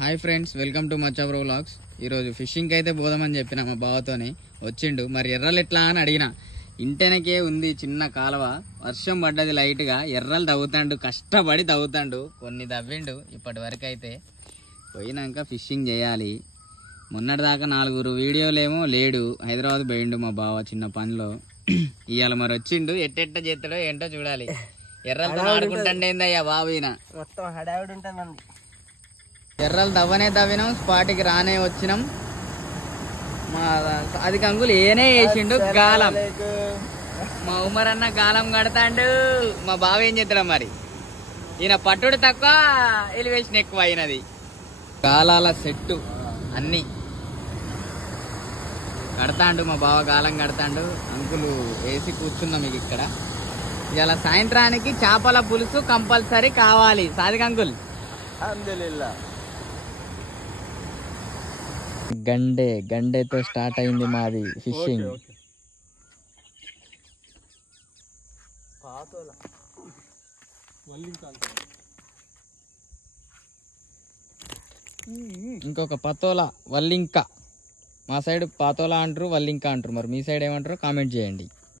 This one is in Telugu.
Hi friends, welcome to Maccha bro vlogs. ఈరోజు ఫిషింగ్కి అయితే పోదామని చెప్పిన మా బావతోని వచ్చిండు. మరి ఎర్రలు ఎట్లా అని అడిగిన. ఇంటెనకే ఉంది చిన్న కాలువ, వర్షం పడ్డది లైట్గా, ఎర్రలు తవ్వుతాండు, కష్టపడి తవ్వుతాండు, కొన్ని తవ్విండు. ఇప్పటి వరకు అయితే పోయినాక ఫిషింగ్ చేయాలి. మొన్నటిదాకా 4 వీడియోలేమో లేడు, హైదరాబాద్ పోయిండు మా బావ చిన్న పనిలో. ఇవాళ మరి వచ్చిండు, ఎట్టెట్ట చేస్తాడో ఏంటో చూడాలి. ఎర్రలతో ఆడుకుంటాండే ఏందయ్యా బాబు, ఈయన మొత్తం హడావిడి ఉంటానండి. ఎర్రలు తవ్వినాం, స్పాట్కి రానే వచ్చినాం. మా అది కంకులు ఏనే వేసిండు గాలం. మా ఉమర్ అన్న గాలం కడతాండు. మా బావ ఏం చేస్తాడు మరి, ఈయన పట్టుడు తక్కువ, ఎలివేషన్ ఎక్కువ అయినది. గాలాల సెట్టు అన్ని కడతాండు మా బావ, గాలం కడతాండు. అంకులు వేసి కూర్చున్నాం మీకు ఇక్కడ. ఇలా సాయంత్రానికి చేపల పులుసు కంపల్సరీ కావాలి. సాదిక్ అంకుల్, గండేతో స్టార్ట్ అయింది మాది ఫిషింగ్. ఇంకొక పతోలా వల్లింక. మా సైడ్ పాతోలా అంటారు, వల్లింక అంటారు. మరి మీ సైడ్ ఏమంటారు కామెంట్ చేయండి.